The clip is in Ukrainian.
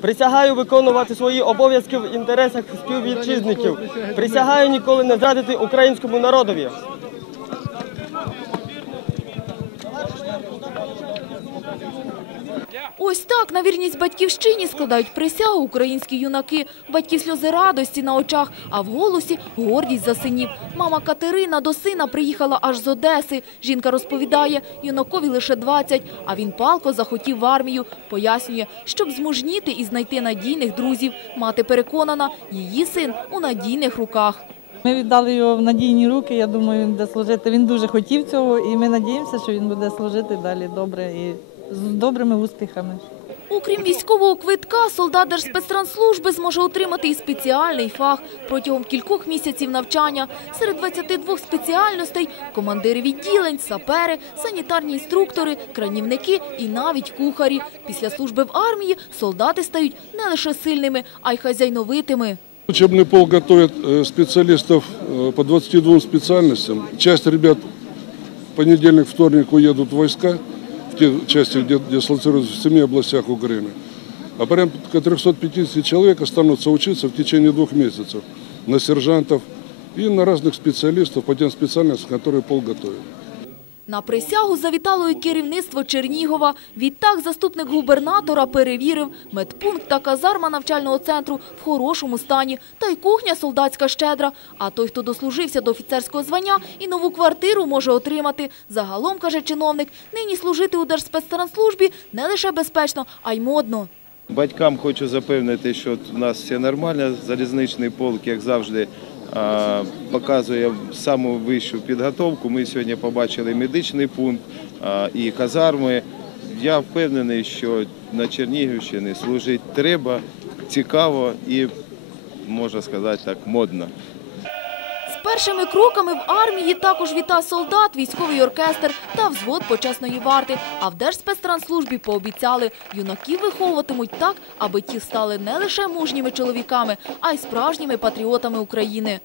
Присягаю виконувати свої обов'язки в інтересах співвітчизників. Присягаю ніколи не зрадити українському народові. Ось так на вірність батьківщині складають присягу українські юнаки. Батьки сльози радості на очах, а в голосі гордість за синів. Мама Катерина до сина приїхала аж з Одеси. Жінка розповідає, юнакові лише 20, а він палко захотів в армію. Пояснює, щоб змужніти і знайти надійних друзів. Мати переконана, її син у надійних руках. Ми віддали його в надійні руки. Я думаю, він буде служити. Він дуже хотів цього, і ми надіємося, що він буде служити далі добре і з добрими успіхами. Окрім військового квитка, солдат Держспецтранслужби зможе отримати і спеціальний фах протягом кількох місяців навчання. Серед 22 спеціальностей – командири відділень, сапери, санітарні інструктори, кранівники і навіть кухарі. Після служби в армії солдати стають не лише сильними, а й хазяйновитими. Учебный пол готовит э, специалистов э, по 22 специальностям. Часть ребят в понедельник, вторник уедут в войска, в Те части, где дислоцируются в семи областях Украины. А порядка 350 человек останутся учиться в течение двух месяцев на сержантов и на разных специалистов по тем специальностям, которые пол готовит. На присягу завітало і керівництво Чернігова. Відтак заступник губернатора перевірив медпункт та казарма навчального центру в хорошому стані. Та й кухня солдатська щедра. А той, хто дослужився до офіцерського звання і нову квартиру може отримати. Загалом, каже чиновник, нині служити у Держспецтранслужбі не лише безпечно, а й модно. Батькам хочу запевнити, що у нас все нормально. Залізничний полк, як завжди, показує саму вищу підготовку. Ми сьогодні побачили медичний пункт і казарми. Я впевнений, що на Чернігівщині служити треба, цікаво і, можна сказати так, модно. Першими кроками в армії також вітав солдат, військовий оркестр та взвод почесної варти. А в Держспецтранслужбі пообіцяли, юнаків виховуватимуть так, аби ті стали не лише мужніми чоловіками, а й справжніми патріотами України.